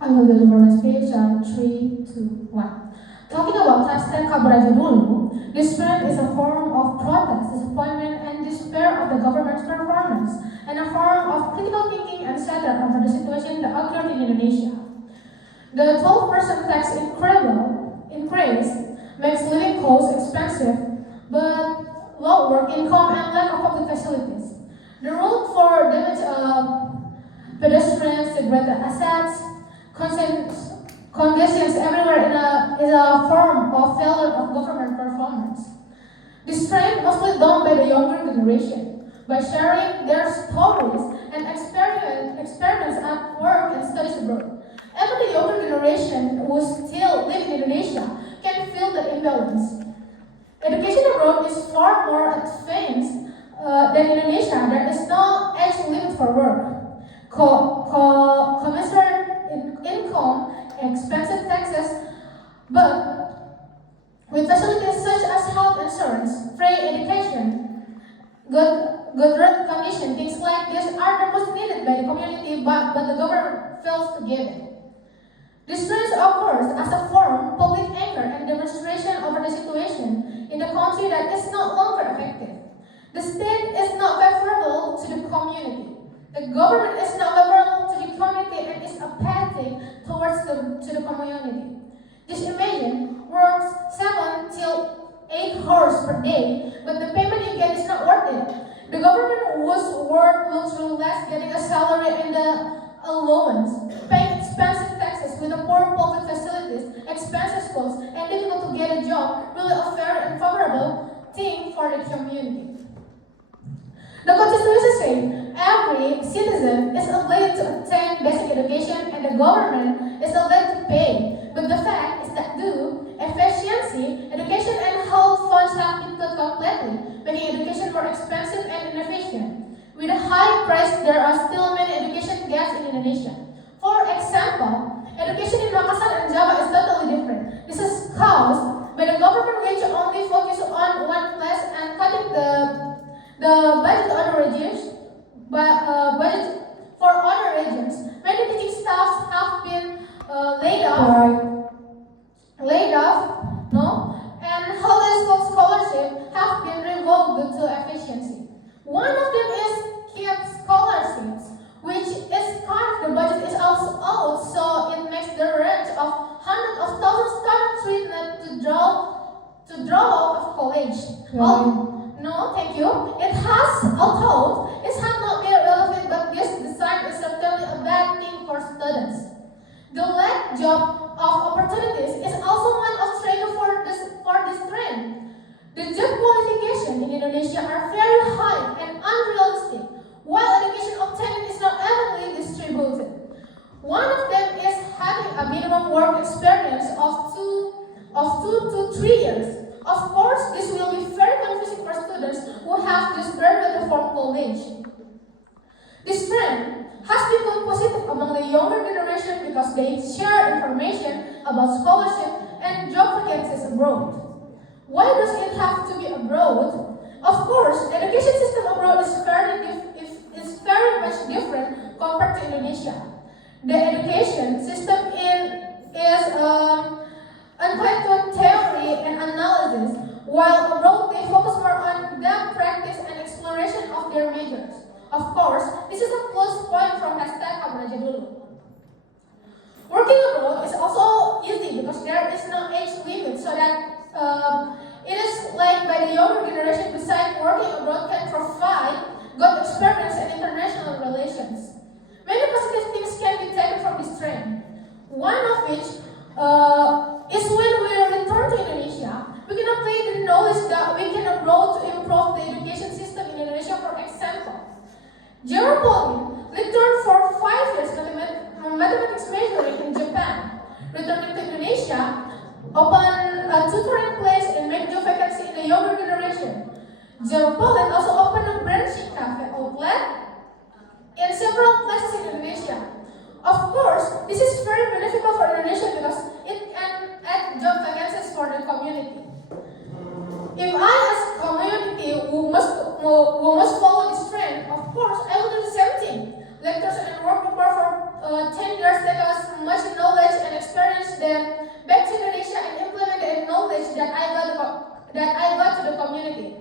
I will deliver my speech on 3, 2, 1. Talking about hashtag Kabar Aja Dulu, this trend is a form of protest, disappointment, and despair of the government's performance, and a form of critical thinking and satire over the situation that occurred in Indonesia. The 12% tax increase makes living costs expensive, but low work income and lack of public facilities. The road for damaged pedestrians, degraded assets, congestions everywhere is a form of failure of government performance. This trend mostly done by the younger generation, by sharing their stories and experiments at work and studies abroad. Even the younger generation who still live in Indonesia can feel the imbalance. Education abroad is far more advanced than Indonesia. There is no age limit for work. Commensurate income, expensive taxes, but with facilities such as health insurance, free education, good road condition, things like this are the most needed by the community, but the government fails to give it. This trend occurs as a form of public anger and demonstration over the situation in the country that is no longer effective. The state is not favorable to the community. The government is not favorable to the community and is apathic towards the community. Just imagine works 7 till 8 hours per day, but the payment you get is not worth it. The government whose work looks really less, getting a salary and the allowance, paying expensive taxes with the poor public facilities, expensive schools, and difficult to get a job, really a fair and favorable thing for the community. The Constitution says every citizen is obliged to obtain basic education and the government is obliged to pay. But the fact is that due efficiency, education and health funds have been cut completely, making education more expensive and inefficient. With a high price, there are still many education gaps in Indonesia. For example, education in Makassar and Java is totally different. This is caused by the government which only focuses on one place and cutting the budget on budget for other regions. Many teaching staffs have been laid off, and holiday school scholarships have been revoked due to efficiency. One of them is KIP scholarships, which is cut. The budget is also out, so it makes the range of hundreds of thousands students threatened to drop out of college. No, thank you. Although it has not been relevant, but this design is certainly a bad thing for students. The lack job of opportunities is also one of trigger for this trend. The job qualifications in Indonesia are very high and unrealistic, while education obtained is not evenly distributed. One of them is having a minimum work experience of 2 to 3 years. Of course, this will be very confusing for students who have just graduated from college. This trend has become positive among the younger generation because they share information about scholarship and job vacancies abroad. Why does it have to be abroad? Of course, the education system abroad is very much different compared to Indonesia. The education system is unquestioned theory and analysis, while abroad they focus more on the practice and exploration of their majors. Of course, this is a plus point from hashtag Kabar Aja Dulu. Working abroad is also easy because there is no age limit, so that it is like by the younger generation besides working abroad can provide good experience in international relations. Many positive things can be taken from this trend. One of which is when we return to Indonesia, we can apply the knowledge that we can abroad to improve the education system in Indonesia. For example, Jerome Pauline returned for 5 years mathematics majoring in Japan. Returning to Indonesia, opened a tutoring place and made job vacancy in the younger generation. Jerome Pauline also opened a branching cafe outlet in several places in Indonesia. Of course, this is very beneficial for Indonesia because it can add job vacancies for the community. If I as a community who must follow this trend, of course I will do the same thing. Lectures and work report for 10 years take us much then back to Indonesia and implement the knowledge that I got to the community.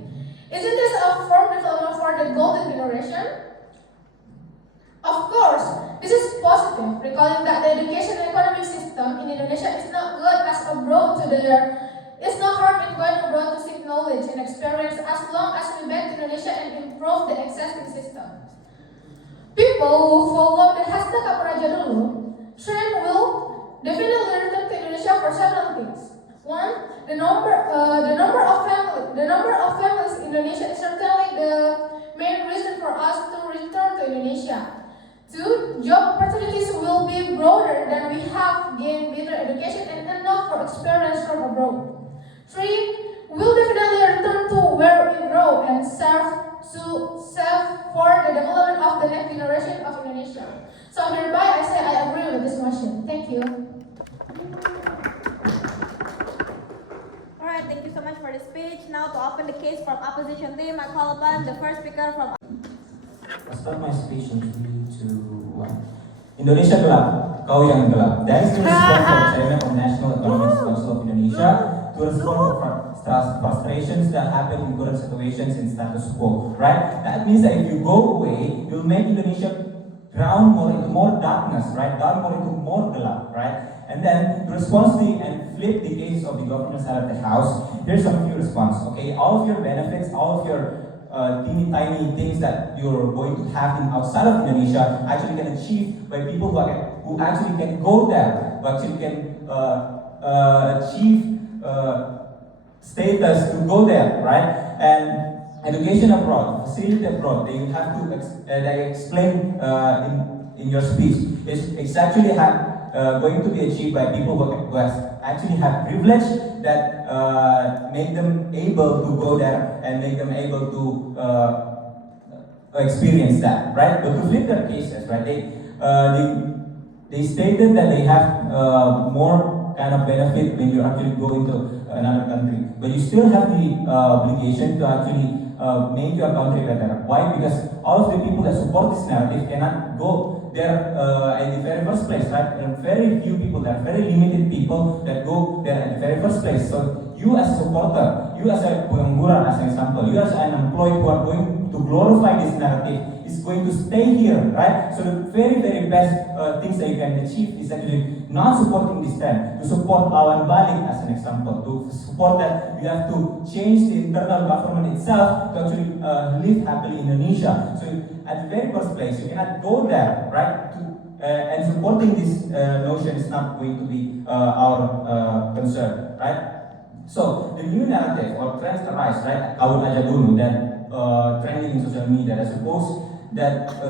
Isn't this a form development for the golden generation? Of course, this is positive, recalling that the education and economic system in Indonesia is not good as abroad to it's no harm in going abroad to seek knowledge and experience as long as we back to Indonesia and improve the existing system. People who follow the hashtag Apa Aja Dulu trend will definitely return to Indonesia for several things. One, the number of families in Indonesia is certainly the main reason for us to return to Indonesia. Two, job opportunities will be broader than we have gained better education and enough for experience from abroad. Three, we'll definitely return to where we grow and serve for the development of the next generation of Indonesia. So hereby I say I agree with this motion. Thank you. Alright, thank you so much for the speech. Now to open the case from opposition team, I call upon the first speaker from... I'll start my speech in 3, 2, 1. Indonesia gelap, kau yang gelap. That is the response of the Chairman of National Economic Council of Indonesia to respond to frustrations that happen in current situations in status quo. Right? That means that if you go away, you'll make Indonesia drown more into more darkness, right? Down more into more gelap, right? And then to respond to and flip the case of the government side of the house, here's some of your response. Okay, all of your benefits, all of your teeny tiny things that you're going to have in outside of Indonesia actually can achieve by people who actually can go there, who actually can achieve status to go there, right? And education abroad, facility abroad, they have to they explain in your speech. It's actually going to be achieved by people who actually have privilege that make them able to go there and make them able to experience that, right? But to flip their cases, right? They stated that they have more kind of benefit when you actually go into another country, but you still have the obligation to actually make your country better. Why? Because all of the people that support this narrative cannot go there in the very first place, right? There are very few people, there are very limited people that go there in the very first place. So you as a supporter, you as a pengangguran, as an example, you as an employee who are going to glorify this narrative is going to stay here, right? So the very, very best things that you can achieve is actually not supporting this trend, to support lawan balik as an example, to support that you have to change the internal government itself to actually live happily in Indonesia. So at the very first place, you cannot go there, right? And supporting this notion is not going to be our concern, right? So the new narrative or trends arise, right? Awal aja dulu that trending in social media that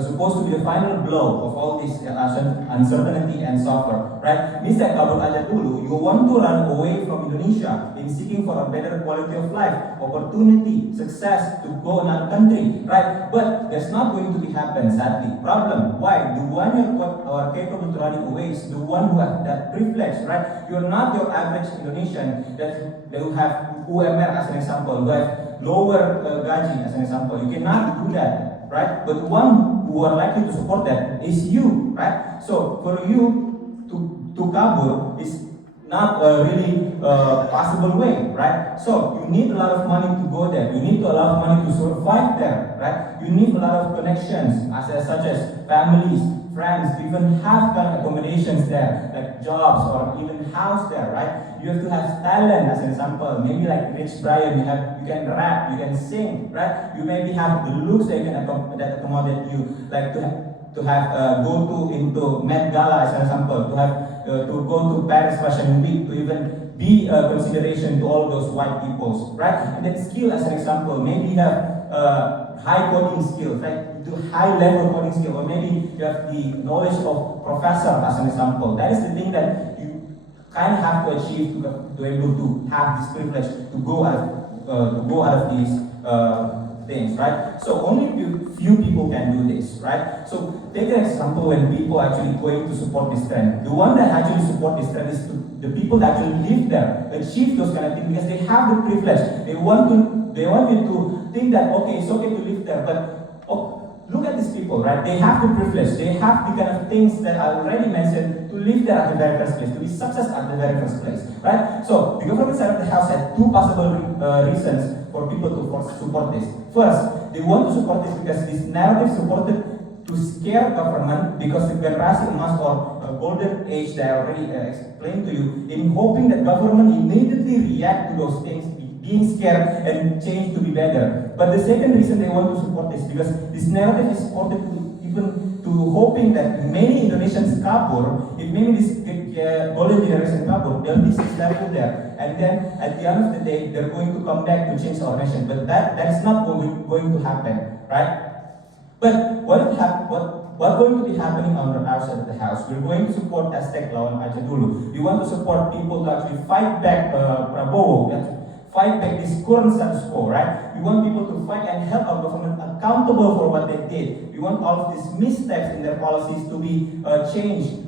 supposed to be the final blow of all this uncertainty and suffer, right? Means that kabur aja dulu, you want to run away from Indonesia in seeking for a better quality of life, opportunity, success to go another country, right? But that's not going to be happen, sadly. Problem, why? The one who are capable to running away is the one who have that privilege, right? You're not your average Indonesian that who have UMR as an example, who have lower gaji as an example. You cannot do that, right? But one who are likely to support that is you, right? So for you to kabur is not a really possible way, right? So you need a lot of money to go there. You need a lot of money to survive there, right? You need a lot of connections, such as families, friends, to even have kind of accommodations there, like jobs or even house there, right? You have to have talent, as an example. Maybe like Rich Brian, you can rap, you can sing, right? You maybe have the looks that accommodate you, like to have go into Met Gala, as an example, to have to go to Paris Fashion Week, to even be a consideration to all those white peoples, right? And then skill, as an example, maybe you have high coding skills, right? To high level coding skill, or maybe you have the knowledge of professor, as an example. That is the thing that you kind of have to achieve to be able to have this privilege to go out of these things, right? So only few people can do this, right? So take an example when people actually going to support this trend. The one that actually support this trend is the people that actually live there, achieve those kind of things because they have the privilege. They want you to think that okay, it's okay to live there, but look at these people, right? They have the privilege, they have the kind of things that I already mentioned to live there at the very first place, to be success at the very first place, right? So the government side of the house had two possible reasons for people to support this. First, they want to support this because this narrative supported to scare government because the generasi emas or golden age that I already explained to you, in hoping that government immediately react to those things, being scared and change to be better. But the second reason they want to support this because this narrative is supported to even to hoping that many Indonesians kabur, if maybe this golden generation kabur, they'll be successful there. And then at the end of the day, they're going to come back to change our nation. But that is not going to happen, right? But what's going to be happening on the outside of the house? We're going to support Aztec lawan aja dulu. We want to support people to actually fight back Prabowo, fight back this current status quo, right? We want people to fight and help our government accountable for what they did. We want all of these missteps in their policies to be changed.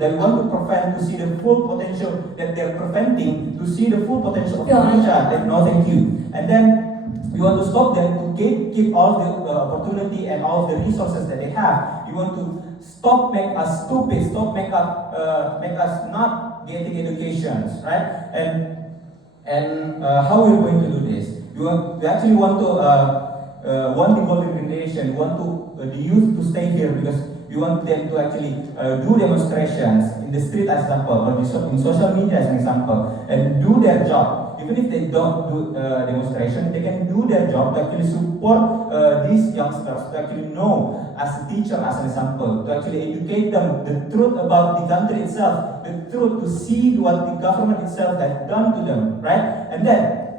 They want to prevent to see the full potential that they're preventing, to see the full potential of Indonesia. No, thank you. And then we want to stop them to keep all the opportunity and all of the resources that they have. We want to stop make us stupid, stop make us not getting educations, right? And how we're going to do this? We actually want to want the golden generation, want to the youth to stay here because we want them to actually do demonstrations in the street as an example, or in social media as an example, and do their job. Even if they don't do demonstration, they can do their job to actually support these youngsters to actually know as a teacher, as an example, to actually educate them the truth about the country itself, the truth to see what the government itself has done to them, right? And then,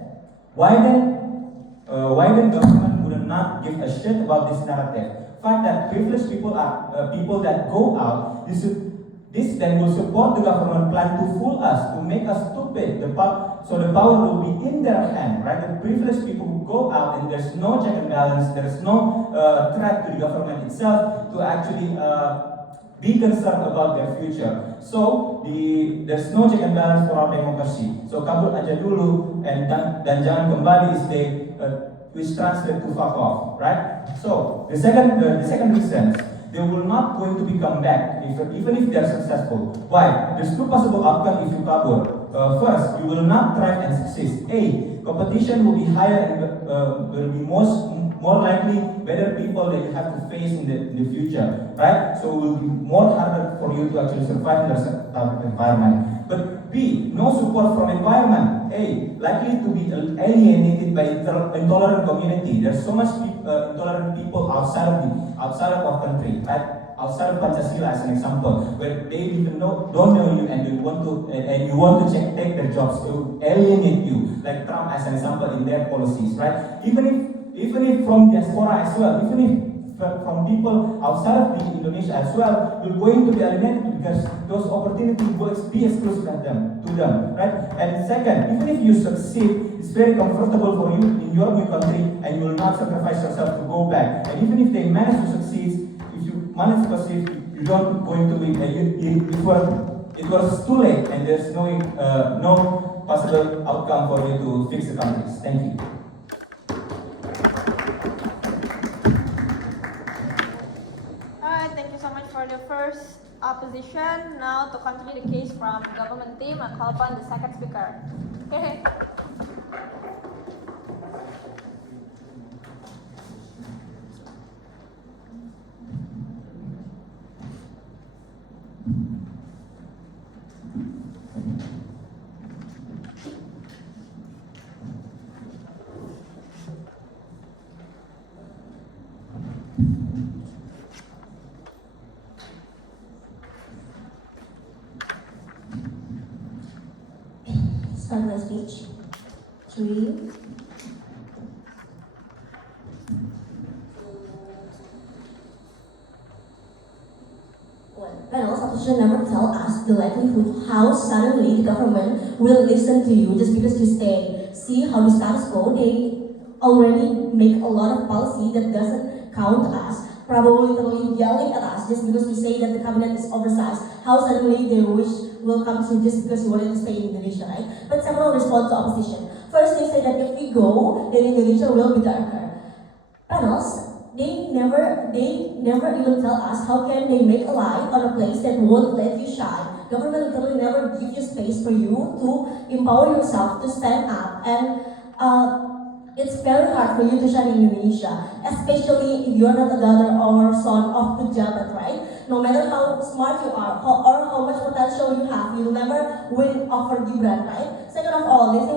why then government would not give a shit about this narrative? Fact that privileged people are people that go out. This then will support the government plan to fool us, to make us stupid. So the power will be in their hand, right? The privileged people who go out and there's no check and balance, there's no threat to the government itself to actually be concerned about their future. So there's no check and balance for our democracy. So kabur aja dulu dan jangan kembali is which translate to fuck off, right? So the second reason, they will not going to become back even if they are successful. Why? There's two possible outcomes if you kabur. First, you will not thrive and succeed. A, competition will be higher and will be more likely better people that you have to face in the future, right? So it will be more harder for you to actually survive in that type of environment. But B, no support from environment. A, likely to be alienated by intolerant community. There's so much intolerant people outside of our country, right? Outside of Pancasila as an example, where they even don't know you and you want to take their jobs, to alienate you, like Trump as an example in their policies, right? Even if from diaspora as well, even if from people outside of Indonesia as well, we're going to be alienated because those opportunities will be exclusive to them, right? And second, even if you succeed, it's very comfortable for you in your new country and you will not sacrifice yourself to go back. And even if they manage to succeed, if you manage to succeed, you don't going to be, it was too late and there's no possible outcome for you to fix the countries. Thank you. Thank you so much for the first opposition. Now to continue the case from government team, I call upon the second speaker. Okay. Start my speech. 3. Panels opposition never tell us the likelihood how suddenly the government will listen to you just because you stay. See how the status quo, they already make a lot of policy that doesn't count us. Probably literally yelling at us just because we say that the cabinet is oversized. How suddenly their wish will come true just because you wanted to stay in Indonesia, right? But several respond to opposition. First, they say that if we go, then Indonesia will be darker. Panels, they never even tell us how can they make a life on a place that won't let you shine. Government literally never give you space for you to empower yourself to stand up, and it's very hard for you to shine in Indonesia, especially if you're not a daughter or son of pejabat, right? No matter how smart you are or how much potential you have, you'll never win over Gibran, right? Second of all, they say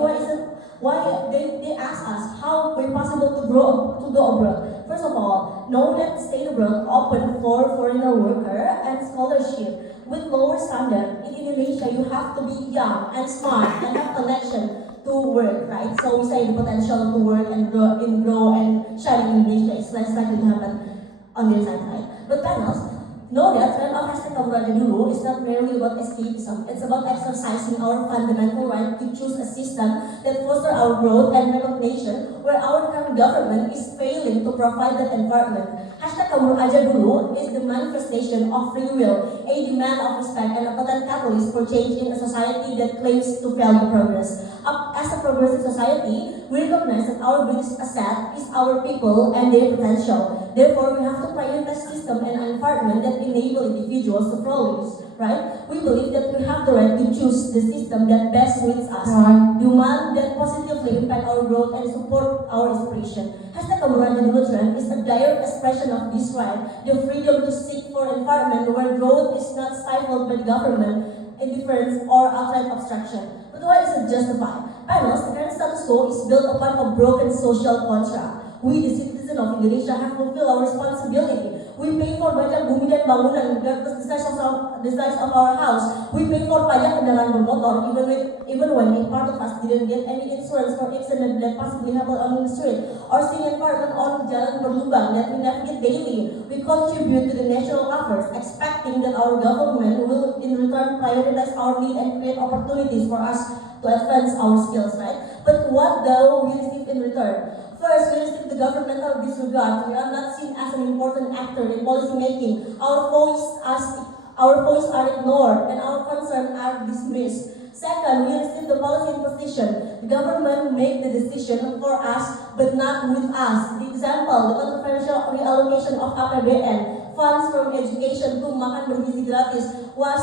why they ask us how it's possible to go abroad. First of all, know that stay abroad open for foreigner worker and scholarship. With lower standard in Indonesia, you have to be young and smart and have connection to work, right? So we say the potential to work and grow and shine in Indonesia is less likely to happen on their side, right? But panels, know that trend of hashtag Kabur Aja Dulu is not merely about escapism. It's about exercising our fundamental right to choose a system that fosters our growth and recognition, where our current government is failing to provide that environment. Hashtag Kabur Aja Dulu is the manifestation of free will, a demand of respect, and a potent catalyst for change in a society that claims to value progress. As a progressive society, we recognize that our greatest asset is our people and their potential. Therefore, we have to prioritize system and environment that enable individuals to flourish, right? We believe that we have the right to choose the system that best suits us, the one that positively impact our growth and support our inspiration. Hashtag Kabur Aja Dulu trend is a direct expression of this right, the freedom to seek for environment where growth is not stifled by the government, indifference, or outright obstruction. But why is it justified? Panels, the current status quo is built upon a broken social contract. We, the citizens of Indonesia, have fulfilled our responsibility. We pay for pajak bumi dan bangunan, regardless the size of our house. We pay for pajak kendaraan bermotor, even when a part of us didn't get any insurance for accident that possibly happened on the street, or seeing environment on jalan berlubang that we navigate daily. We contribute to the national efforts, expecting that our government will in return prioritize our need and create opportunities for us to advance our skills, right? But what though we receive in return? First, we receive the governmental disregard. We are not seen as an important actor in policy making. Our voice are ignored and our concerns are dismissed. Second, we receive the policy imposition. The government make the decision for us, but not with us. The example, the controversial reallocation of APBN, funds from education to makan bergizi gratis, was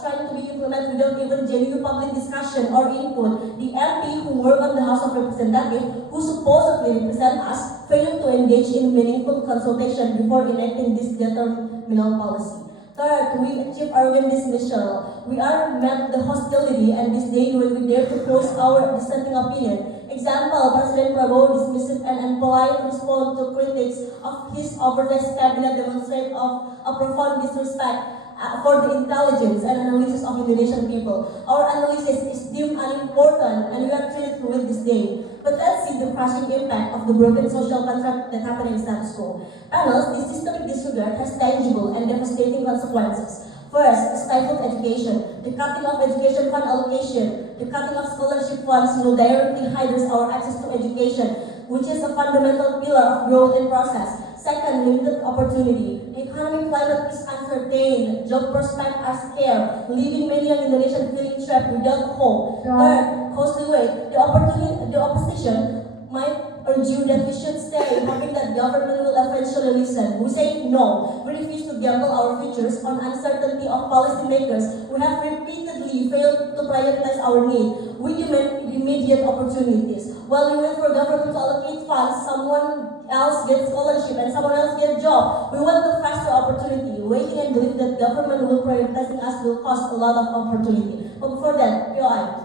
trying to be implemented without even genuine public discussion or input. The MP who work on the House of Representatives, who supposedly represent us, failed to engage in meaningful consultation before enacting this determinal policy. Third, we achieve arrogant dismissal. We are met the hostility and disdain when we dare to close our dissenting opinion. Example, President Prabowo dismissive and impolite response to critics of his oversized cabinet demonstrate of a profound disrespect for the intelligence and analysis of Indonesian people. Our analysis is deemed unimportant and we are treated with disdain. But let's see the crushing impact of the broken social contract that happened in status quo. Panels, this systemic disregard has tangible and devastating consequences. First, stifled education. The cutting of education fund allocation, the cutting of scholarship funds will directly hinders our access to education, which is a fundamental pillar of growth and process. Second, limited opportunity. The economic climate is uncertain, job prospects are scarce, leaving many young Indonesians feeling trapped without hope. Third, costly weight. The opposition might urge you that we should stay, hoping that government will eventually listen. We say no. We refuse to gamble our futures on uncertainty of policymakers. We have repeatedly failed to prioritize our need. We demand immediate opportunities. While we wait for government to allocate funds, someone else gets scholarship and someone else gets job. We want the faster opportunity. Waiting and believe that government will prioritizing us will cost a lot of opportunity. But before that, POI.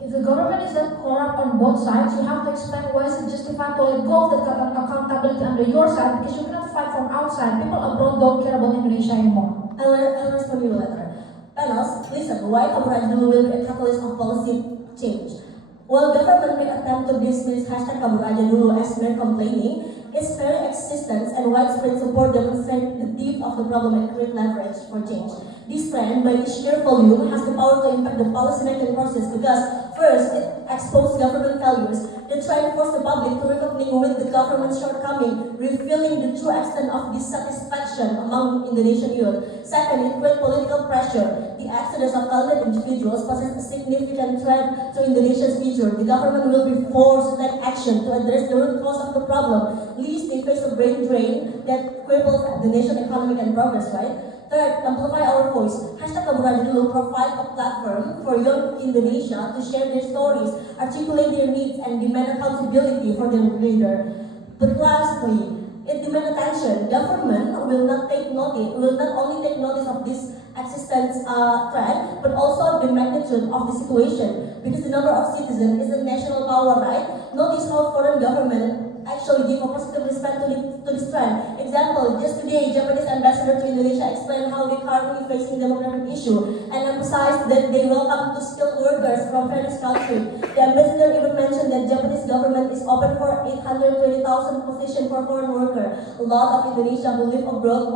If the government is that corrupt on both sides, you have to explain why is it justified to let go of the accountability under your side, because you cannot fight from outside. People abroad don't care about Indonesia anymore. I'll respond to you later. Panels, listen, why Kabur Aja Dulu will be a catalyst of policy change? While government may attempt to dismiss hashtag Kabur Aja Dulu as mere complaining, its very existence and widespread support demonstrate the depth of the problem and create leverage for change. This trend, by its sheer volume, has the power to impact the policy-making process because, first, it exposes government failures. The trend forces the public to reckon with the government's shortcoming, revealing the true extent of dissatisfaction among Indonesian youth. Second, it creates political pressure. The exodus of talented individuals poses a significant threat to Indonesia's future. The government will be forced to take action to address the root cause of the problem. Least they face a brain drain that cripples the nation's economic and progress, right? Third, amplify our voice. Hashtag Kaburada will provide a platform for young Indonesia to share their stories, articulate their needs, and demand accountability for their leader. But lastly, it demands attention. Government will not only take notice of this existence threat, but also the magnitude of the situation. Because the number of citizens is a national power, right? Notice how foreign government actually give a positive response to this trend. Example, just today, Japanese ambassador to Indonesia explained how they currently facing demographic issue and emphasized that they welcome to skilled workers from various countries. The ambassador even mentioned that Japanese government is open for 820,000 positions for foreign workers. A lot of Indonesia who live abroad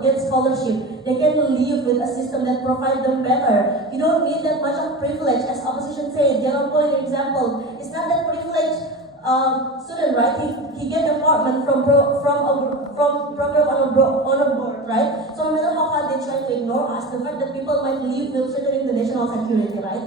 get scholarship. They can live with a system that provides them better. You don't need that much of privilege, as opposition said. General Paul, an example, it's not that privilege. Student, right? He get apartment from program on a board, right? So no matter how hard they try to ignore us, the fact that people might live will threaten the national security, right?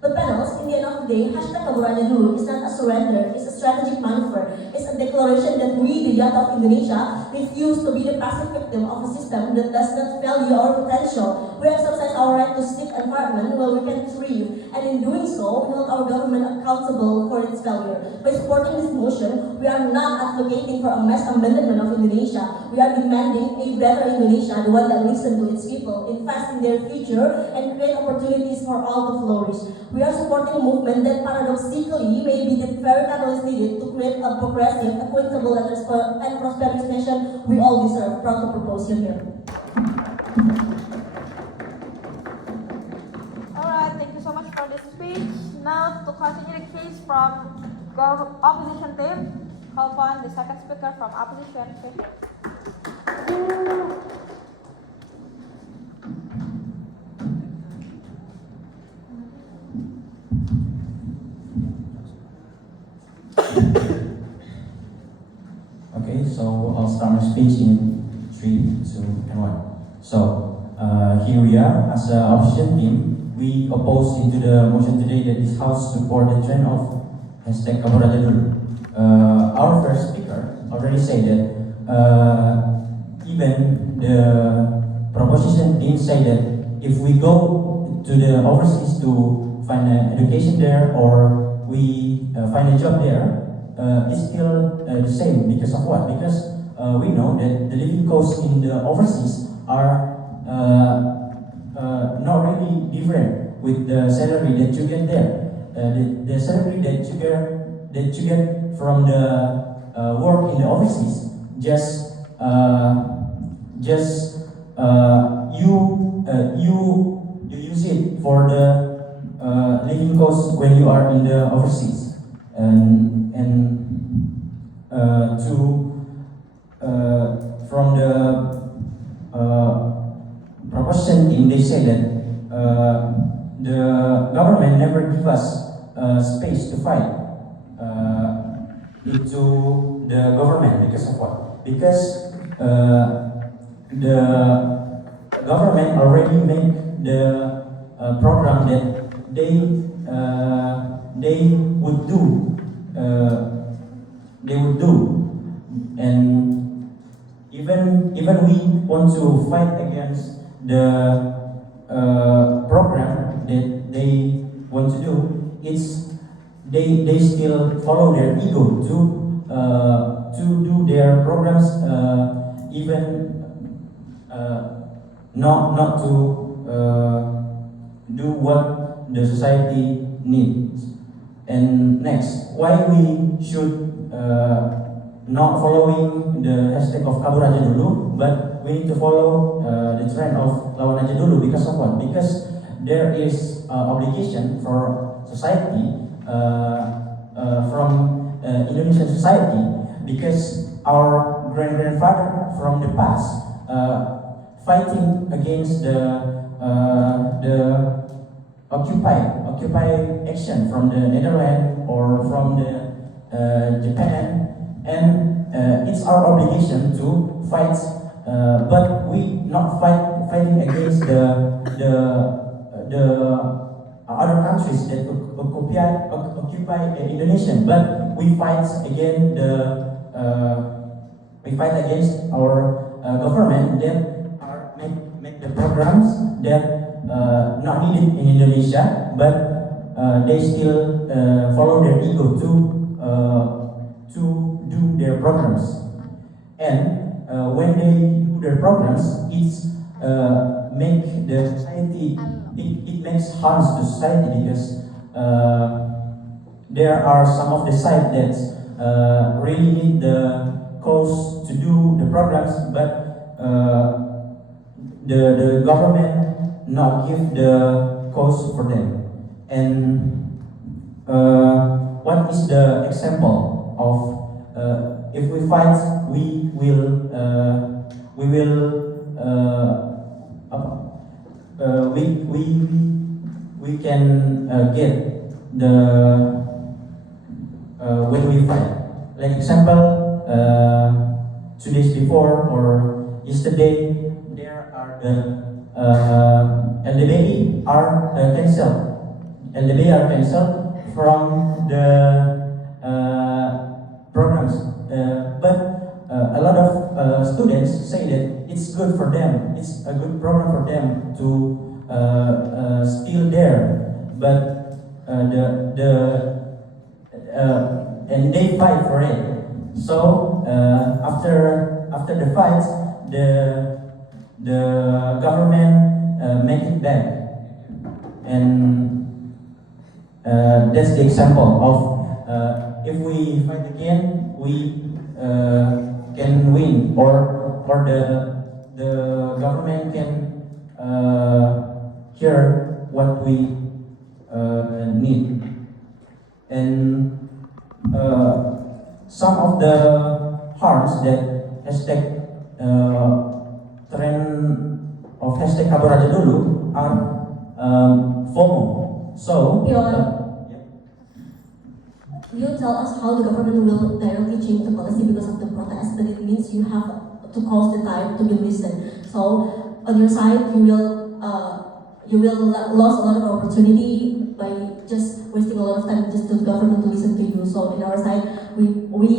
But panels, in the end of the day, hashtag Kaburada dulu is not a surrender, it's a strategic maneuver. It's a declaration that we, the youth of Indonesia, refuse to be the passive victim of a system that does not value our potential. We exercise our right to seek environment where we can thrive, and in doing so, we hold our government accountable for its failure. By supporting this motion, we are not advocating for a mass abandonment of Indonesia. We are demanding a better Indonesia, the one that listens to its people, invest in their future, and create opportunities for all to flourish. We are supporting a movement that paradoxically may be the very catalyst needed to create a progressive, equitable, and prosperous nation we all deserve. Proud to propose here. Alright, thank you so much for this speech. Now to continue the case from opposition team, call upon the second speaker from opposition. Okay, so I'll start my speech in 3, 2, and 1. So, here we are, as an opposition team, we oppose into the motion today that this House support the trend of hashtag Kaburada dulu. Our first speaker already said that even the proposition team say that if we go to the overseas to find an education there or we find a job there, it's still the same. Because of what? Because we know that the living costs in the overseas are not really different with the salary that you get there. The salary that you get from the work in the overseas just you use it for the living costs when you are in the overseas, and from the proposition team, they say that the government never give us space to fight into the government. Because of what? Because the government already make the program that they would do. And even we want to fight against the program that they want to do, it's they still follow their ego to do their programs, even not to do what the society needs. And next, why we should not following the hashtag of kabur aja dulu, but we need to follow the trend of lawan aja dulu. Because of what? Because there is obligation for society, from Indonesian society, because our grandfather from the past fighting against the occupy action from the Netherlands or from the Japan, and it's our obligation to fight, but we not fighting against the other countries that occupy Indonesia, but we fight against our government that are make the programs that not needed in Indonesia, but they still follow their ego to do their programs. And when they do their programs, it's make the society, it makes harms to society, because there are some of the sites that really need the cost to do the programs, but the government not give the cost for them. And what is the example of if we fight, we will we can get the when we fight. Like example, 2 days before or yesterday, there are the LDBI are cancelled. LDBI are cancelled from the programs, but a lot of students say that it's good for them. It's a good program for them to still there, but and they fight for it. So after the fight, the government make it back, and that's the example of if we fight again, we can win, or the government can hear what we need. And some of the harms that hashtag trend of hashtag Kabur Aja Dulu are FOMO. So you tell us how the government will directly change the policy because of the protest, but it means you have to cause the time to be listened. So on your side, you will lose a lot of opportunity by just wasting a lot of time just to the government to listen to you. So in our side, we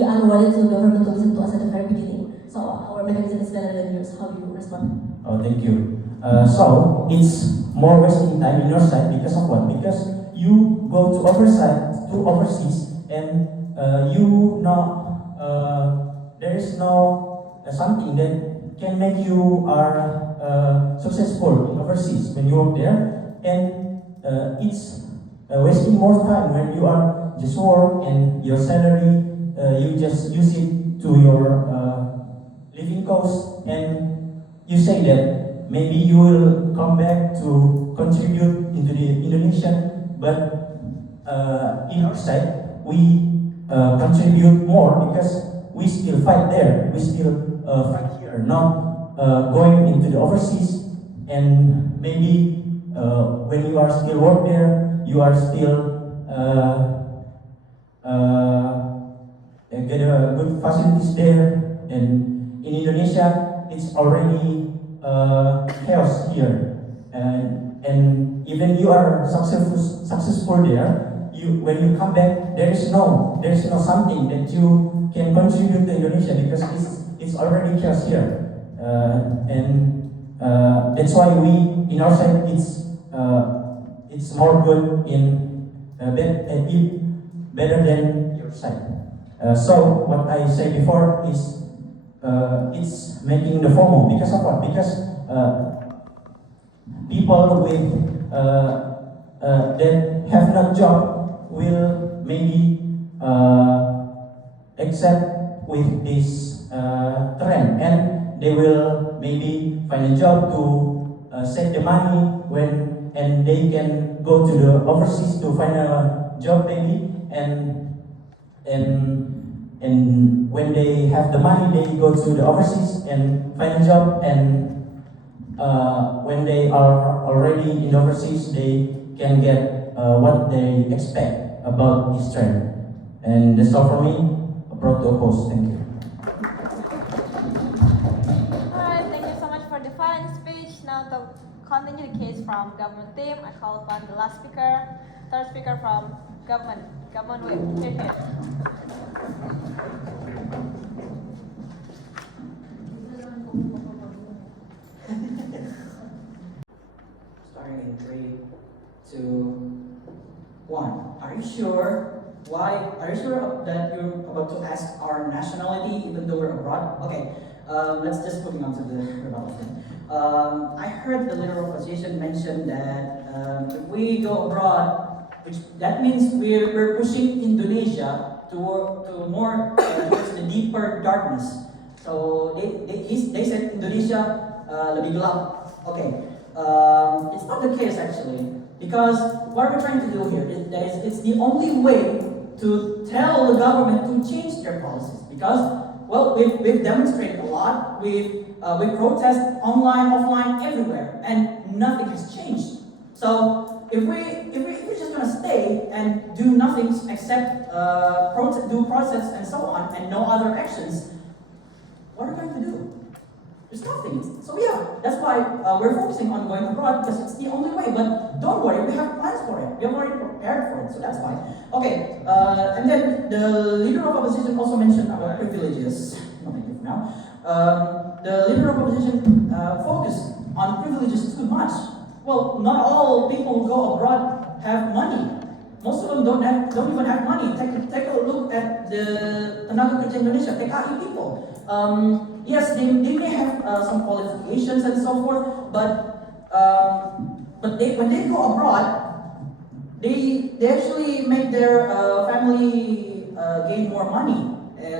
are wanted to the government to listen to us at the very beginning. So our mechanism is better than yours. How do you respond? Oh, thank you. So it's more wasting time in your side because of what? Because you go to overseas, and you know there is no something that can make you are successful in overseas when you work there, and it's wasting more time when you are just work and your salary you just use it to your living cost, and you say that maybe you will come back to contribute into the Indonesian, but in our side we contribute more because we still fight there, we still fight here, not going into the overseas, and maybe when you are still work there, you are still get a good facilities there, and in Indonesia it's already chaos here, and even you are successful there, when you come back, there is no something that you can contribute to Indonesia because it's already chaos here, and that's why we in our side it's more good in better than your side. So what I said before is it's making the FOMO because of what? Because people with that have no job will maybe accept with this trend, and they will maybe find a job to save the money and they can go to the overseas to find a job maybe, and when they have the money, they go to the overseas and find a job, and when they are already in overseas, they can get what they expect about this trend. And that's all for me. Proud to oppose. Thank you. Alright, thank you so much for the fine speech. Now to continue the case from government team, I call upon the last speaker, third speaker from government. Government whip, here. Starting in 3, 2, 1. Are you sure? Why? Are you sure that you're about to ask our nationality even though we're abroad? Okay, let's just moving on to the rebuttal thing. I heard the leader of opposition mention that if we go abroad, which that means we're pushing Indonesia to more towards the deeper darkness. So they said Indonesia lebih gelap. Okay, it's not the case actually, because what we're trying to do here is that it's the only way to tell the government to change their policies. Because well, we've demonstrated a lot, we protest online, offline, everywhere, and nothing has changed. So if we're just gonna stay and do nothing except do protests and so on, and no other actions, what are we going to do? There's nothing. So yeah, that's why we're focusing on going abroad, because it's the only way. But don't worry, we have plans for it. We have already prepared for it, so that's fine. Okay, and then the leader of opposition also mentioned about privileges. No, thank you for now. The leader of opposition focused on privileges too much. Well, not all people who go abroad have money. Most of them don't even have money. Take a look at the Tenaga Kerja Indonesia, TKI people. Yes, they may have some qualifications and so forth, but when they go abroad, they actually make their family gain more money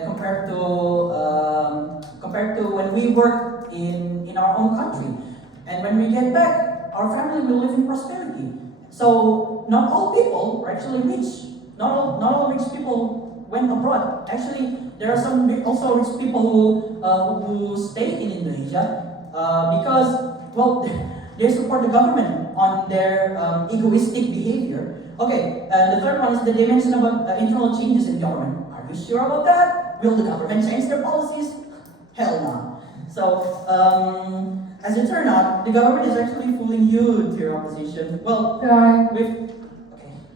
compared to when we work in our own country. And when we get back, our family will live in prosperity. So not all people are actually rich. Not all rich people went abroad. Actually, there are some also rich people who stay in Indonesia because, well, they support the government on their egoistic behavior. Okay, the third one is that they mentioned about internal changes in government. Are you sure about that? Will the government change their policies? Hell no. So, as it turned out, the government is actually fooling you, dear opposition. Well, Right. okay,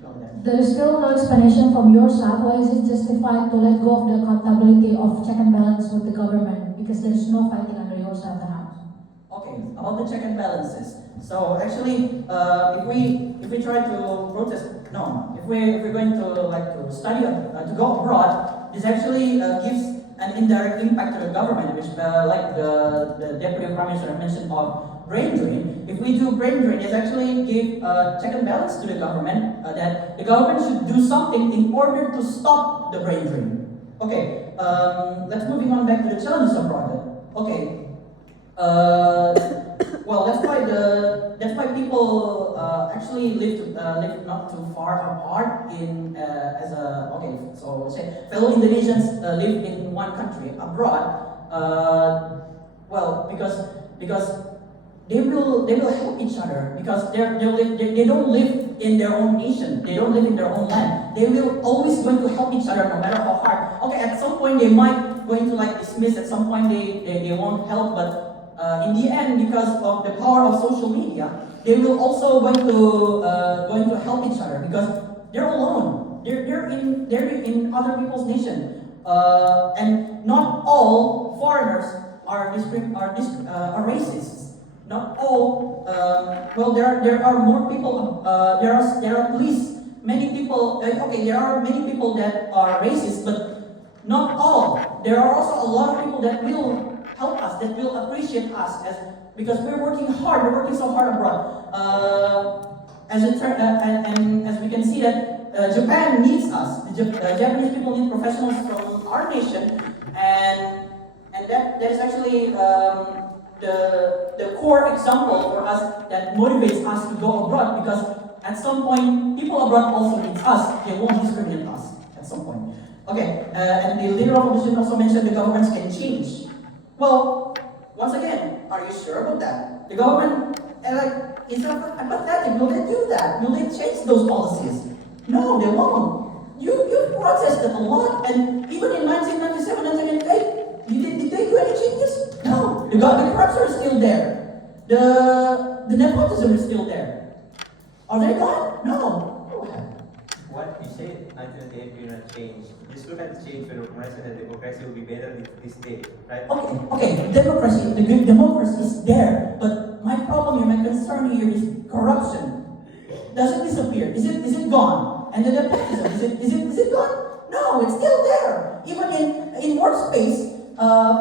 go ahead. There is still no explanation from your side. Why is it justified to let go of the accountability of check and balance with the government? Because there is no fighting under your side of the house. Okay, about the check and balances. So actually, if we try to protest, if we're going to study to go abroad, this actually gives an indirect impact to the government, which like the Deputy Prime Minister mentioned of brain drain. If we do brain drain, it actually give check and balance to the government that the government should do something in order to stop the brain drain. Okay, let's moving on back to the challenges of project. Okay. Well, that's why people actually live not too far apart so say fellow Indonesians live in one country abroad. Well, because they will help each other, because they don't live in their own nation, they don't live in their own land. They will always going to help each other no matter how hard. Okay, at some point they might going to dismiss, at some point they won't help, but in the end, because of the power of social media, they will also going to help each other, because they're alone. They're in other people's nation, and not all foreigners are racists. Not all. Well, there are more people. There are at least many people. Okay, there are many people that are racist, but not all. There are also a lot of people that will help us, that will appreciate us, because we're working hard. We're working so hard abroad. And as we can see that Japan needs us. The Japanese people need professionals from our nation, and that is actually the core example for us that motivates us to go abroad, because at some point people abroad also need us. They won't discriminate us at some point. Okay, and the leader of opposition also mentioned the governments can change. Well, once again, are you sure about that? The government, it's apathetic. Will they do that? Will they change those policies? No, they won't. You protested a lot, and even in 1997 and 1998, did they do any changes? No. The corruption is still there. The nepotism is still there. Are they gone? No. What you said, 1998 will not change. This will not change for democracy, and democracy will be better this day, right? Okay, democracy, the good democracy is there, but my problem here, my concern here is corruption. Does it disappear? Is it gone? And the nepotism, is it gone? No, it's still there. Even in workspace,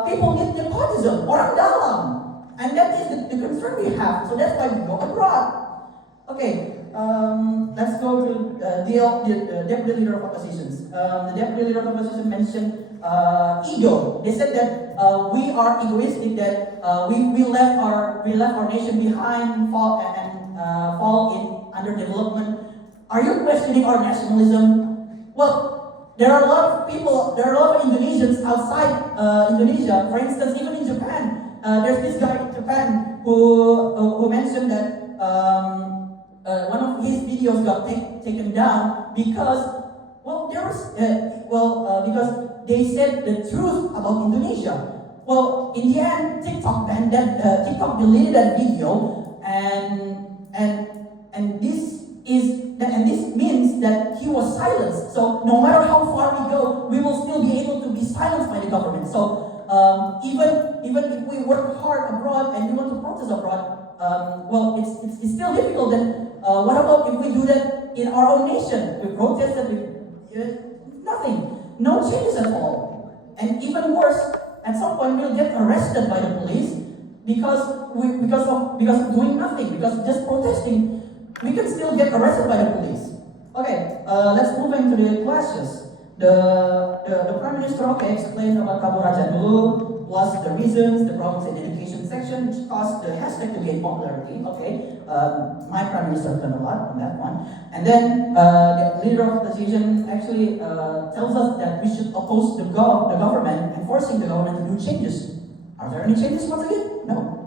people need nepotism, orang dalam. And that is the concern we have. So that's why we go abroad. Okay, let's go to the deputy leader of oppositions. The deputy leader of opposition mentioned ego. They said that we are egoistic, that we left our nation behind, fall in underdevelopment. Are you questioning our nationalism? Well, there are a lot of people, there are a lot of Indonesians outside Indonesia. For instance, even in Japan, there's this guy in Japan who mentioned that one of his videos got taken down because, well, because they said the truth about Indonesia. Well, in the end, TikTok banned that. TikTok deleted that video, and this means that he was silenced. So no matter how far we go, we will still be able to be silenced by the government. So even if we work hard abroad and we want to protest abroad, well, it's still difficult. Then what about if we do that in our own nation? We protested, nothing, no changes at all, and even worse, at some point we'll get arrested by the police because of doing nothing, because just protesting. We can still get arrested by the police. Okay, let's move into the clashes. The Prime Minister, explained about Prabowo Subianto, plus the reasons, the problems in the education section, which caused the hashtag to gain popularity. Okay, my Prime Minister done a lot on that one. And then the leader of opposition actually tells us that we should oppose the government and forcing the government to do changes. Are there any changes once again? No.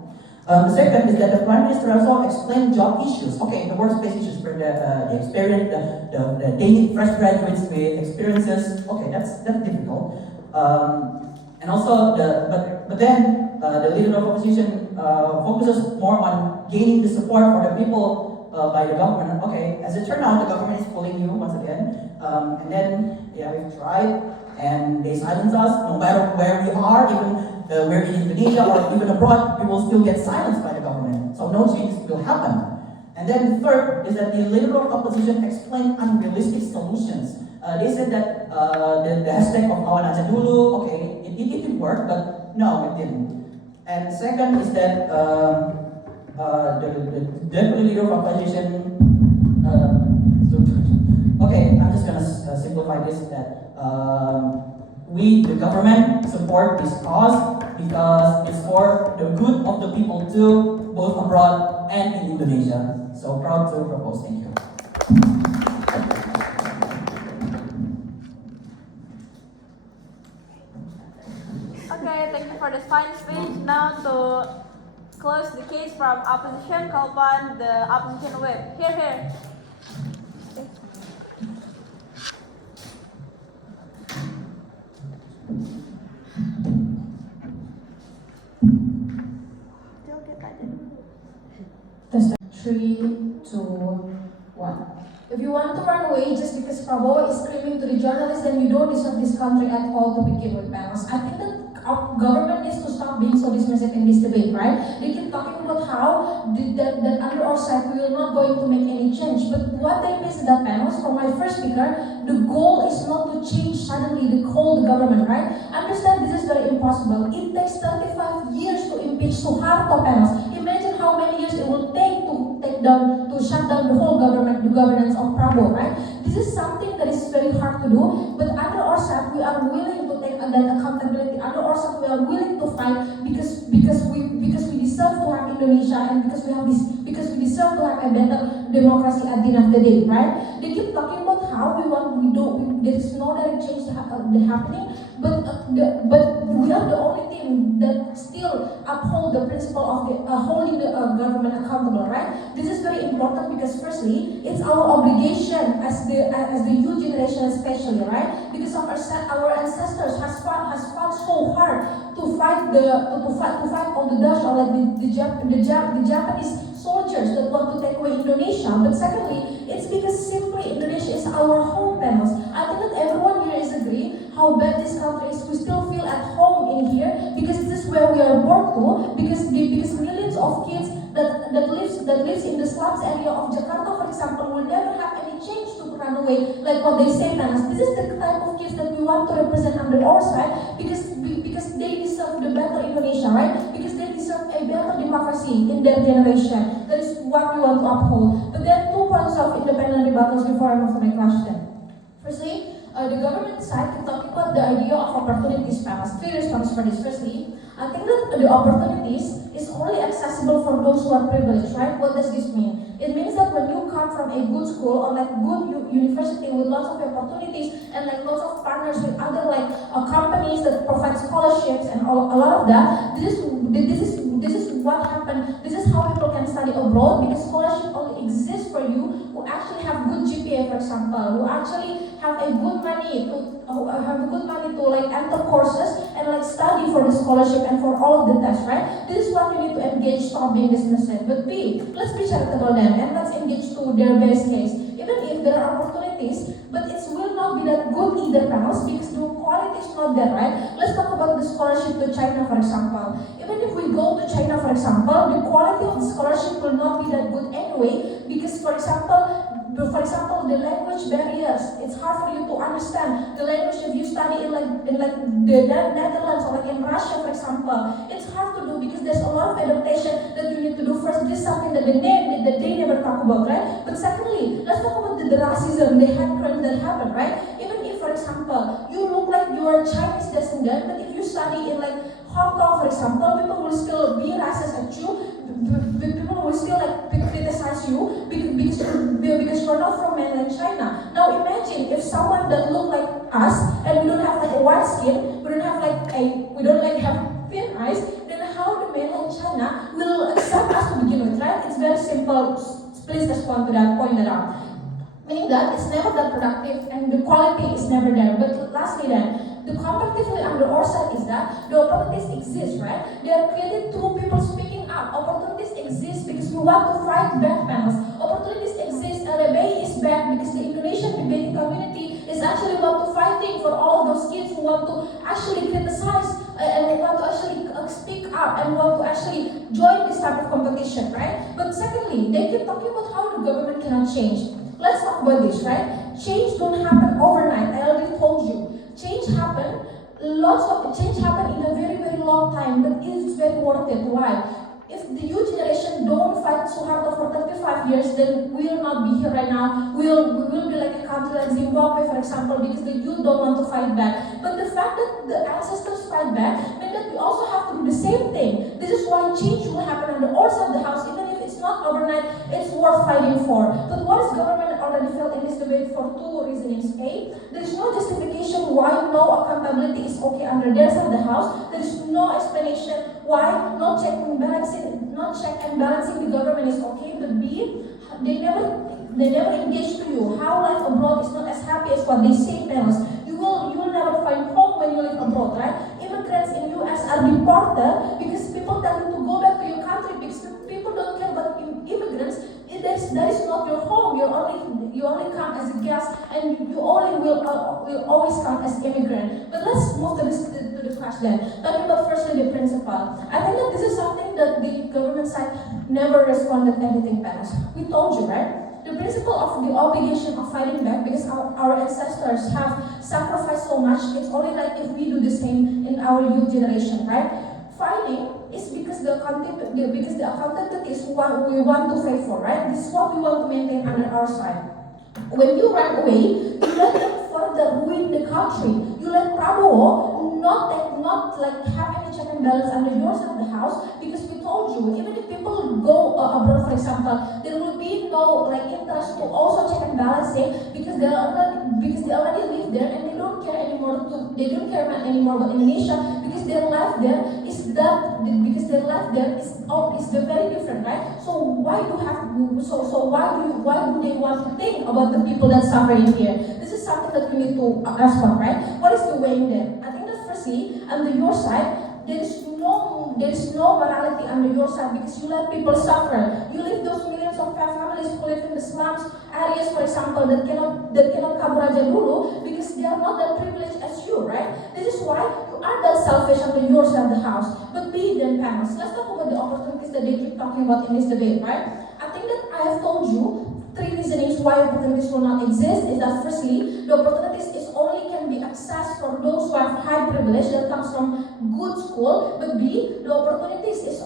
The second is that the Prime Minister also explained job issues. Okay, the workspace issues for the experience, the daily fresh graduates with experiences. Okay, that's difficult. And also but then the leader of opposition focuses more on gaining the support for the people by the government. Okay, as it turned out, the government is pulling you once again. And then we've tried, and they silence us. No matter where we are, even we're in Indonesia or even abroad, we will still get silenced by the government. So no change will happen. And then the third is that the leader of opposition explained unrealistic solutions. They said that the hashtag of Lawan Aja Dulu, okay, it did work, but no, it didn't. And second is that the deputy leader of opposition, okay, I'm just gonna simplify this, that we, the government, support this cause because it's for the good of the people too, both abroad and in Indonesia. So proud to propose. Thank you. Okay, thank you for this fine speech. Now to close the case from opposition, call upon the opposition whip. Here. Test 3, 2, 1. If you want to run away just because Prabowo is screaming to the journalists, then you don't deserve this country at all to begin with, panels. I think that our government needs to stop being so dismissive in this debate, right? They keep talking about how that under our side we will not going to make any change. But what they miss is that, panels, from my first speaker, the goal is not to change suddenly the whole government, right? Understand this is very impossible. It takes 35 years to impeach Suharto, panels. Imagine how many years it will take to shut down the whole government, the governance of Prabowo, right? This is something that is very hard to do, but under our side, we are willing to take that accountability. Under our side, we are willing to fight because we deserve to have Indonesia, and because we deserve to have a better democracy at the end of the day, right? They keep talking about how there is no direct change happening. but we are the only team that still uphold the principle of holding the government accountable, right? This is very important because firstly, it's our obligation as the youth generation especially, right? Because of our ancestors has fought so hard to fight all the Dutch or like the Japanese soldiers that want to take away Indonesia. But secondly, it's because simply Indonesia is our home, panels. I think that everyone here is agree how bad this country is. We still feel at home in here because this is where we are born to. Because millions of kids that lives in the slums area of Jakarta, for example, will never have any change to run away, like what they say, panels. This is the type of kids that we want to represent under our side because they deserve the better Indonesia, right? Because they deserve a better democracy in their generation. That is what we want to uphold. But there are 2 points of independent rebuttals before I move to my question. Firstly, the government side can talk about the idea of opportunities, panels. 3 responses for this. Firstly, I think that the opportunities is only accessible for those who are privileged, right? What does this mean? It means that when you come from a good school or like good university with lots of opportunities and like lots of partners with other like companies that provide scholarships and a lot of that, this is what happened. This is how people can study abroad because scholarship only exists for you who actually have good GPA, for example, who actually have a good money to like enter courses and like study for the scholarship and for all of the tests, right? This is what you need to engage, stop being dismissive. But B, let's be charitable then and let's engage to their best case. Even if there are opportunities, but it will not be that good either, panels, because the quality is not there, right? Let's talk about the scholarship to China, for example. Even if we go to China, for example, the quality of the scholarship will not be that good anyway, because for example, the language barriers, it's hard for you to understand the language if you study in the Netherlands or like in Russia, for example. It's hard to do because there's a lot of adaptation that you need to do first. This is something that they never talk about, right? But secondly, let's talk about the racism, the hate crimes that happen, right? Even if, for example, you look like you are Chinese descendant, but if you study in like Hong Kong, for example, people will still be racist at you. People will still like criticize you because you're not from mainland China. Now imagine if someone that look like us and we don't have like a white skin, we don't have thin eyes, then how the mainland China will accept us to begin with, right? It's very simple. Please respond to that, point that out. Meaning that it's never that productive and the quality is never there. But lastly then, the comparatively under our side is that the opportunities exist, right? They are created through people speaking up. Opportunities exist because we want to fight back, panels. Opportunities exist, LBA is back because the Indonesian debating community is actually want to fighting for all of those kids who want to actually criticize and want to actually speak up and want to actually join this type of competition, right? But secondly, they keep talking about how the government cannot change. Let's talk about this, right? Change don't happen overnight. I already told you. Change happen in a very, very long time, but it's very worth it. Why? If the youth generation don't fight so hard for 35 years, then we will not be here right now. We will be like a country like Zimbabwe, for example, because the youth don't want to fight back. But the fact that the ancestors fight back means that we also have to do the same thing. This is why change will happen on the other side of the house, even if it's not overnight, it's worth fighting for. But what is government already felt in this debate for 2 reasons. A, there is no justification why no accountability is okay under their side of the house. There is no explanation why not check and balancing the government is okay. But B, they never engage to you how life abroad is not as happy as what they say, parents. You will never find home when you live abroad, right? Immigrants in US are deported because people tell you to go back to your country because people don't care about immigrants. That is not your home. You only come as a guest, and you only will always come as immigrant. But let's move to the question. Talking about firstly the principle. I think that this is something that the government side never responded anything past. We told you, right? The principle of the obligation of fighting back because our ancestors have sacrificed so much. It's only like if we do the same in our youth generation, right? Fighting is because the accountability is what we want to fight for, right? This is what we want to maintain under our side. When you run away, you let them further ruin the country. You let Prabowo not have any check and balance under your side of the house because we told you, even if people go abroad, for example, there will be no interest to also check and balancing because they already live there and they don't care anymore they don't care anymore about Indonesia, because their life there is very different, right? So why do they want to think about the people that suffering here? This is something that we need to respond, right? What is the way in there? I think that firstly, under your side, there is no morality under your side, because you let people suffer. You leave those millions of families who live in the slums areas, for example, that cannot kabur aja dulu, because they are not that privileged as you, right? This is why you are that selfish under your side of the house. But be then parents. Let's talk about the opportunities that they keep talking about in this debate, right? I think that I have told you 3 reasonings why opportunities will not exist. Is that firstly, the opportunities only can be accessed for those who have high privilege that comes from good school. But B, the opportunities can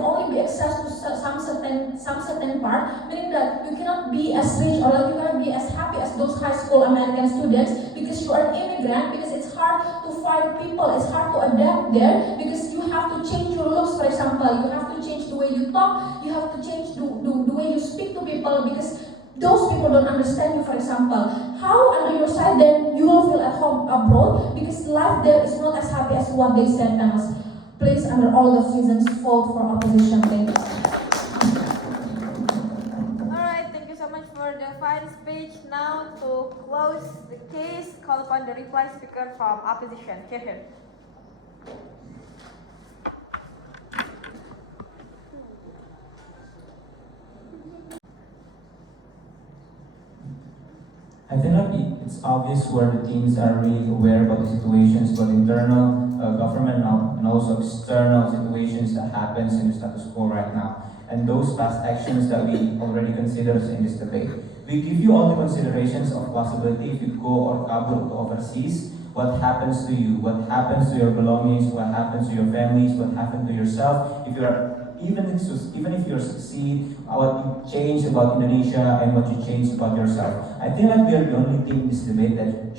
only be accessed to some certain part, meaning that you cannot be as rich or you cannot be as happy as those high school American students, because you are an immigrant, because it's hard to find people, it's hard to adapt there, because you have to change your looks, for example, you have to change the way you talk, you have to change the way you speak to people, because those people don't understand you, for example. How under your side then you will feel at home abroad, because life there is not as happy as what they said, parents. Please, under all those reasons, vote for opposition. Thank you. Alright, thank you so much for the fine speech. Now to close the case, call upon the reply speaker from opposition. Here. I think like it's obvious where the teams are really aware about the situations, both internal government and also external situations that happens in the status quo right now, and those past actions that we already considered in this debate. We give you all the considerations of possibility if you go or kabur to overseas, what happens to you, what happens to your belongings, what happens to your families, what happens to yourself, if you are even if you succeed, what you change about Indonesia and what you change about yourself. I think like we are the only team in this debate that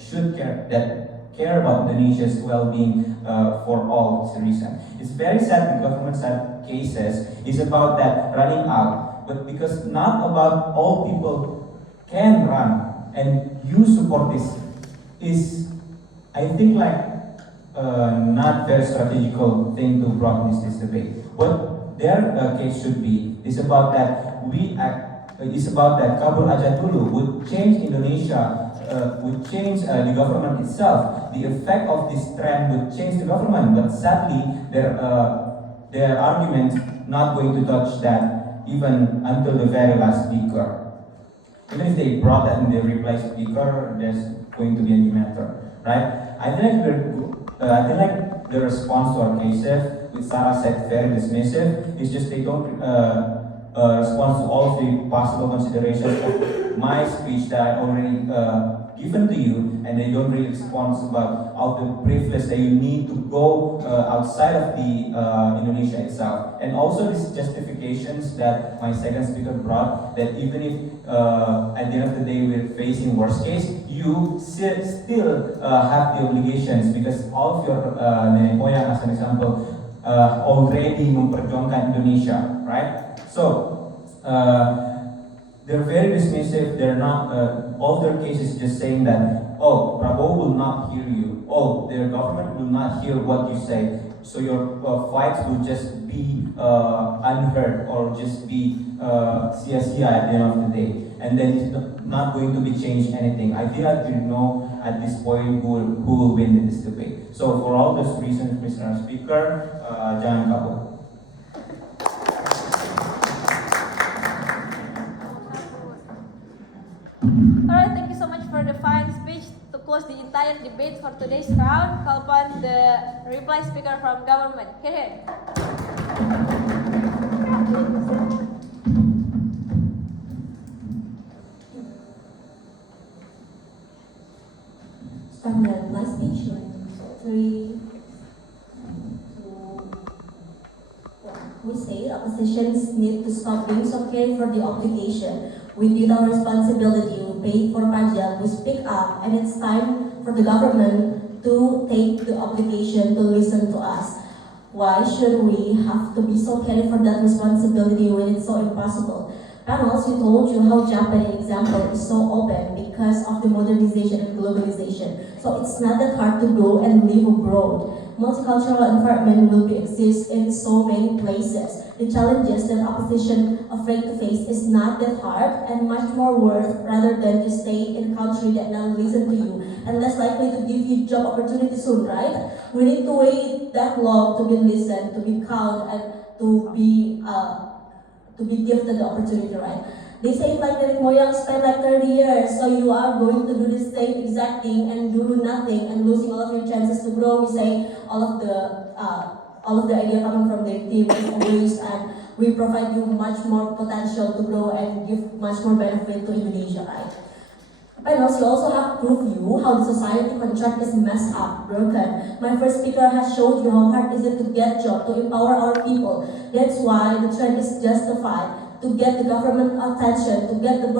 care about Indonesia's well-being for all this reason. It's very sad the government side cases is about that running out, but because not about all people can run, and you support this is, I think like not very strategical thing to bring this debate. What their case should be is about that kabur aja dulu would change Indonesia, would change the government itself. The effect of this trend would change the government, but sadly their argument not going to touch that even until the very last speaker. Even if they brought that in the reply speaker, there's going to be a new matter, right? I think like the response to our cases, which Sarah said very dismissive, is just they don't respond to all of the possible considerations of my speech that I already given to you, and they don't really respond about all the privilege that you need to go outside of the Indonesia itself. And also these justifications that my second speaker brought, that even if at the end of the day we're facing worst case, you still have the obligations, because all of your nenek moyang, as an example, already memperjuangkan Indonesia, right? So they're very dismissive. They're not. All their cases just saying that, oh, Prabowo will not hear you. Oh, their government will not hear what you say. So your fights will just be unheard, or just be sia-sia at the end of the day. And then it's not going to be changed anything. I feel like you know at this point who will win in this debate. So for all those reasons, Mr. Speaker, jangan kabur. Alright, thank you so much for the fine speech. To close the entire debate for today's round, call upon the reply speaker from government. Here. From the last speech, 3, 2, 1. We say oppositions need to stop being so careful for the obligation. We did our responsibility, we paid for pajak, we speak up, and it's time for the government to take the obligation to listen to us. Why should we have to be so careful for that responsibility when it's so impossible? Panels, we told you how Japanese example is so open because of the modernization and globalization. So it's not that hard to go and live abroad. Multicultural environment will be exist in so many places. The challenges that opposition afraid to face is not that hard and much more worth rather than to stay in a country that not listen to you and less likely to give you job opportunity soon, right? We need to wait that long to be listened, to be counted, and to be gifted the opportunity, right? They say like that Moyang spent like 30 years, so you are going to do the same exact thing and do nothing and losing all of your chances to grow. We say all of the idea coming from the team is a waste, and we provide you much more potential to grow and give much more benefit to Indonesia, right? Panels, you also have proved you how the society contract is messed up, broken. My first speaker has showed you how hard is it to get job, to empower our people. That's why the trend is justified to get the government attention, to get the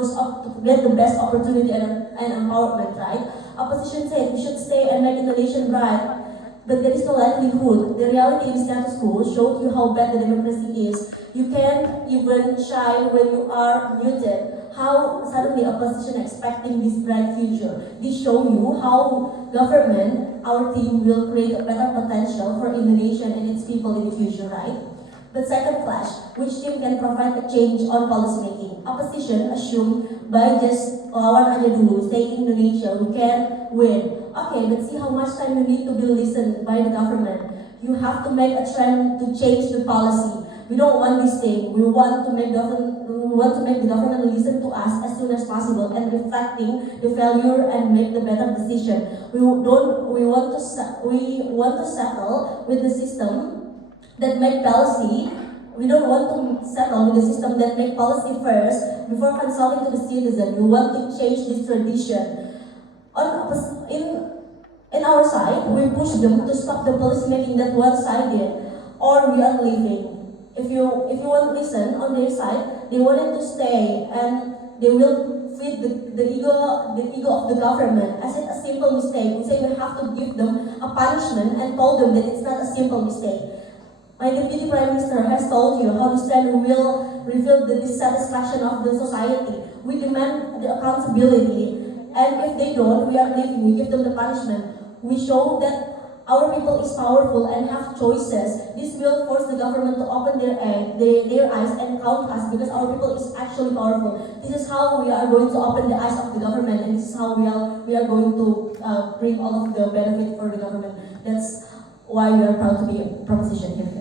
best opportunity and empowerment, right? Opposition said we should stay and make the nation bright. But there is no likelihood. The reality in status quo showed you how bad the democracy is. You can't even shine when you are muted. How suddenly opposition expecting this bright future? This show you how government, our team, will create a better potential for Indonesia and its people in the future, right? But second clash, which team can provide a change on policymaking? Opposition assumed by just lawan aja dulu, stay in Indonesia, we can win. Okay, let's see how much time you need to be listened by the government. You have to make a trend to change the policy. We don't want this thing. We want to make the government listen to us as soon as possible and reflecting the failure and make the better decision. We want to settle with the system that make policy. We don't want to settle with the system that make policy first before consulting to the citizen. We want to change this tradition. In our side, we push them to stop the policy making that one-sided, or we are leaving. If you want to listen on their side, they wanted to stay and they will feed the ego of the government. As it a simple mistake, we say we have to give them a punishment and told them that it's not a simple mistake. My Deputy Prime Minister has told you how this trend will reveal the dissatisfaction of the society. We demand the accountability, and if they don't, we are leaving. We give them the punishment. We show that our people is powerful and have choices. This will force the government to open their eyes and count us because our people is actually powerful. This is how we are going to open the eyes of the government, and this is how we are going to bring all of the benefit for the government. That's why we are proud to be a proposition here.